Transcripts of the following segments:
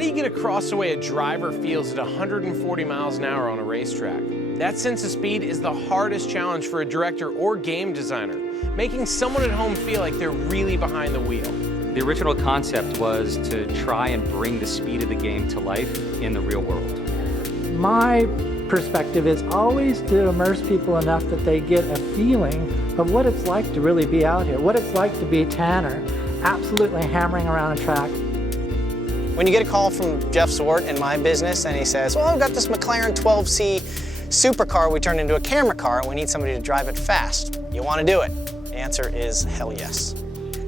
How do you get across the way a driver feels at 140 miles an hour on a racetrack? That sense of speed is the hardest challenge for a director or game designer, making someone at home feel like they're really behind the wheel. The original concept was to try and bring the speed of the game to life in the real world. My perspective is always to immerse people enough that they get a feeling of what it's like to really be out here, what it's like to be Tanner, absolutely hammering around a track. When you get a call from Jeff Zwart in my business and he says, well, I've got this McLaren 12C supercar we turned into a camera car and we need somebody to drive it fast. You want to do it? The answer is hell yes.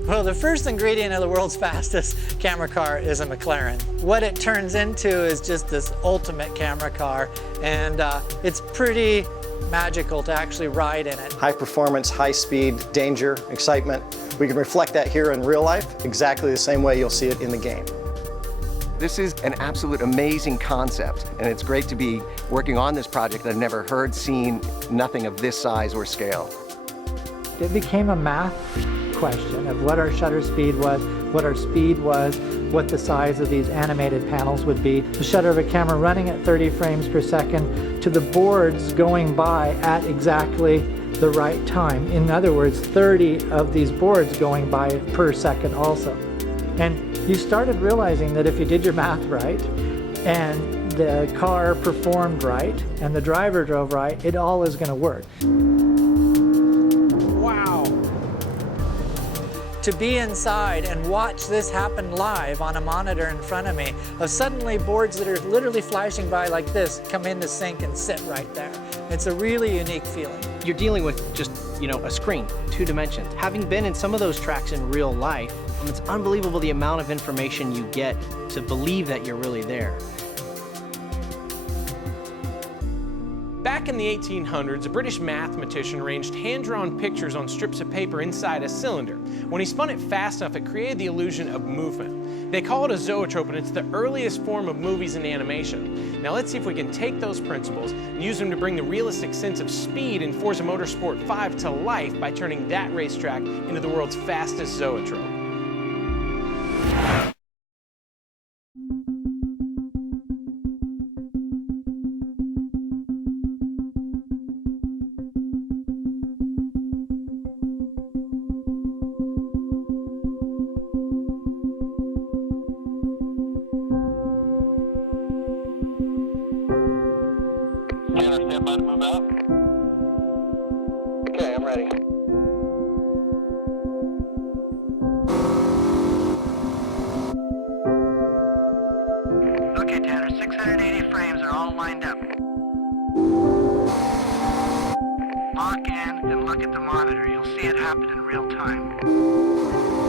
Well, the first ingredient of the world's fastest camera car is a McLaren. What it turns into is just this ultimate camera car, and it's pretty magical to actually ride in it. High performance, high speed, danger, excitement. We can reflect that here in real life exactly the same way you'll see it in the game. This is an absolute amazing concept, and it's great to be working on this project that I've never heard, seen, nothing of this size or scale. It became a math question of what our shutter speed was, what our speed was, what the size of these animated panels would be. The shutter of a camera running at 30 frames per second to the boards going by at exactly the right time. In other words, 30 of these boards going by per second also. And you started realizing that if you did your math right, and the car performed right, and the driver drove right, it all is going to work. Wow. To be inside and watch this happen live on a monitor in front of me, of suddenly boards that are literally flashing by like this come into sync and sit right there. It's a really unique feeling. You're dealing with just, a screen, 2 dimensions. Having been in some of those tracks in real life, it's unbelievable the amount of information you get to believe that you're really there. Back in the 1800s, a British mathematician arranged hand-drawn pictures on strips of paper inside a cylinder. When he spun it fast enough, it created the illusion of movement. They call it a zoetrope, and it's the earliest form of movies and animation. Now let's see if we can take those principles and use them to bring the realistic sense of speed in Forza Motorsport 5 to life by turning that racetrack into the world's fastest zoetrope. Stand by to move out. Okay, I'm ready. Okay, Tanner, 680 frames are all lined up. Lock in and look at the monitor. You'll see it happen in real time.